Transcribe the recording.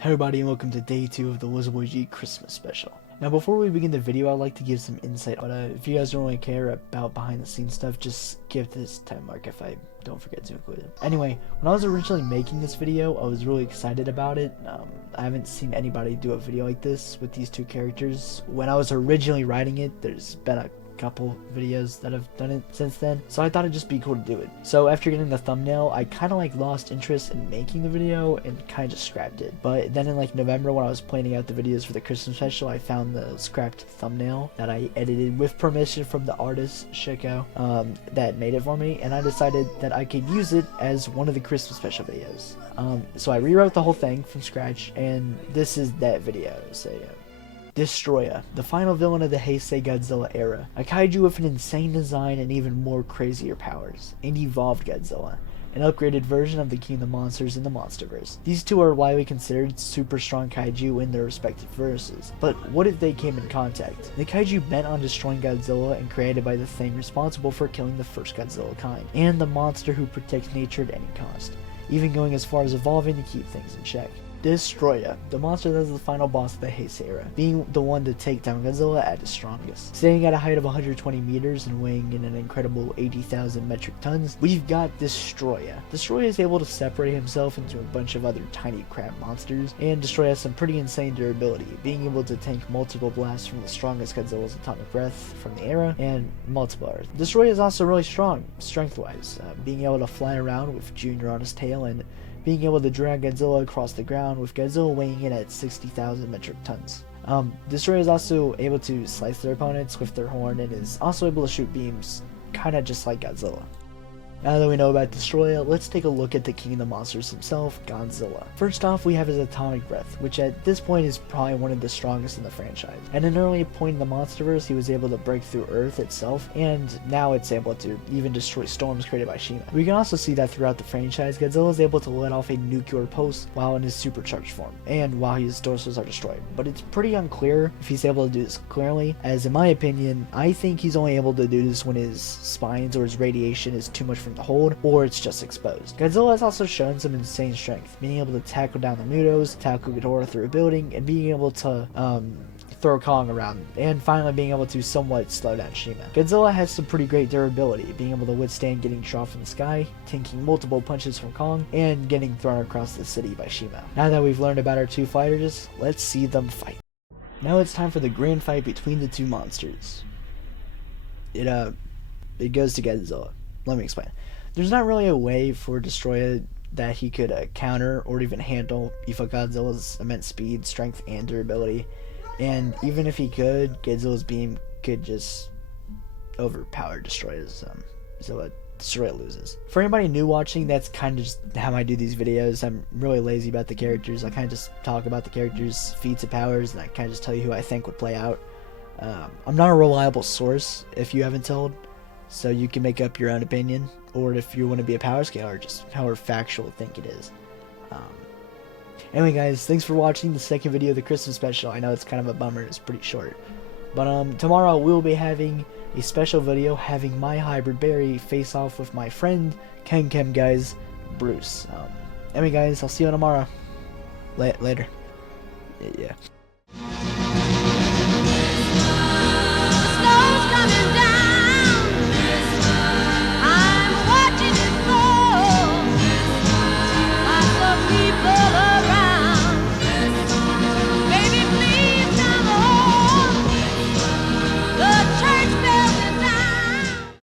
Hey everybody, and welcome to day 2 of the LizardBoyG Christmas Special. Now before we begin the video, I'd like to give some insight, but if you guys don't really care about behind the scenes stuff, just skip this time mark if I don't forget to include it. Anyway, when I was originally making this video, I was really excited about it. I haven't seen anybody do a video like this with these two characters. When I was originally writing it, there's been a couple videos that have done it since then, so I thought it'd just be cool to do it. So after getting the thumbnail, I kind of lost interest in making the video and kind of just scrapped it. But then in November, when I was planning out the videos for the Christmas special, I found the scrapped thumbnail that I edited with permission from the artist Shiko that made it for me, and I decided that I could use it as one of the Christmas special videos. So I rewrote the whole thing from scratch, and this is that video. So yeah. Destroyah, the final villain of the Heisei Godzilla era, a kaiju with an insane design and even more crazier powers, and Evolved Godzilla, an upgraded version of the King of the Monsters in the Monsterverse. These two are widely considered super strong kaiju in their respective verses, but what if they came in contact? The kaiju bent on destroying Godzilla and created by the thing responsible for killing the first Godzilla kind, and the monster who protects nature at any cost, even going as far as evolving to keep things in check. Destroyah, the monster that is the final boss of the Heisei era, being the one to take down Godzilla at his strongest. Standing at a height of 120 meters and weighing in an incredible 80,000 metric tons, we've got Destroyah. Destroyah is able to separate himself into a bunch of other tiny crab monsters, and Destroyah has some pretty insane durability, being able to tank multiple blasts from the strongest Godzilla's atomic breath from the era, and multiple others. Destroyah is also really strong, strength-wise, being able to fly around with Junior on his tail, and being able to drag Godzilla across the ground, with Godzilla weighing in at 60,000 metric tons. Destroyah is also able to slice their opponents with their horn, and is also able to shoot beams, kinda just like Godzilla. Now that we know about Destroyah, let's take a look at the King of the Monsters himself, Godzilla. First off, we have his atomic breath, which at this point is probably one of the strongest in the franchise. At an early point in the Monsterverse, he was able to break through Earth itself, and now it's able to even destroy storms created by Shima. We can also see that throughout the franchise, Godzilla is able to let off a nuclear pulse while in his supercharged form, and while his torsos are destroyed. But it's pretty unclear if he's able to do this clearly, as in my opinion, I think he's only able to do this when his spines or his radiation is too much to hold, or it's just exposed. Godzilla has also shown some insane strength, being able to tackle down the Mutos, tackle Ghidorah through a building, and being able to throw Kong around, and finally being able to somewhat slow down Shima. Godzilla has some pretty great durability, being able to withstand getting shot from the sky, tanking multiple punches from Kong, and getting thrown across the city by Shima. Now that we've learned about our two fighters, let's see them fight. Now it's time for the grand fight between the two monsters. It goes to Godzilla. Let me explain. There's not really a way for Destroyah that he could counter or even handle Godzilla's immense speed, strength, and durability. And even if he could, Godzilla's beam could just overpower Destroyah's, so Destroyah loses. For anybody new watching, that's kind of just how I do these videos. I'm really lazy about the characters. I kind of just talk about the characters' feats and powers, and I kind of just tell you who I think would play out. I'm not a reliable source, if you haven't told. So you can make up your own opinion, or if you want to be a power scaler, just however factual think it is. Anyway guys, thanks for watching the second video of the Christmas special. I know it's kind of a bummer, it's pretty short. But tomorrow we'll be having a special video having my hybrid berry face off with my friend Ken guys, Bruce. Anyway guys, I'll see you tomorrow. Later. Yeah.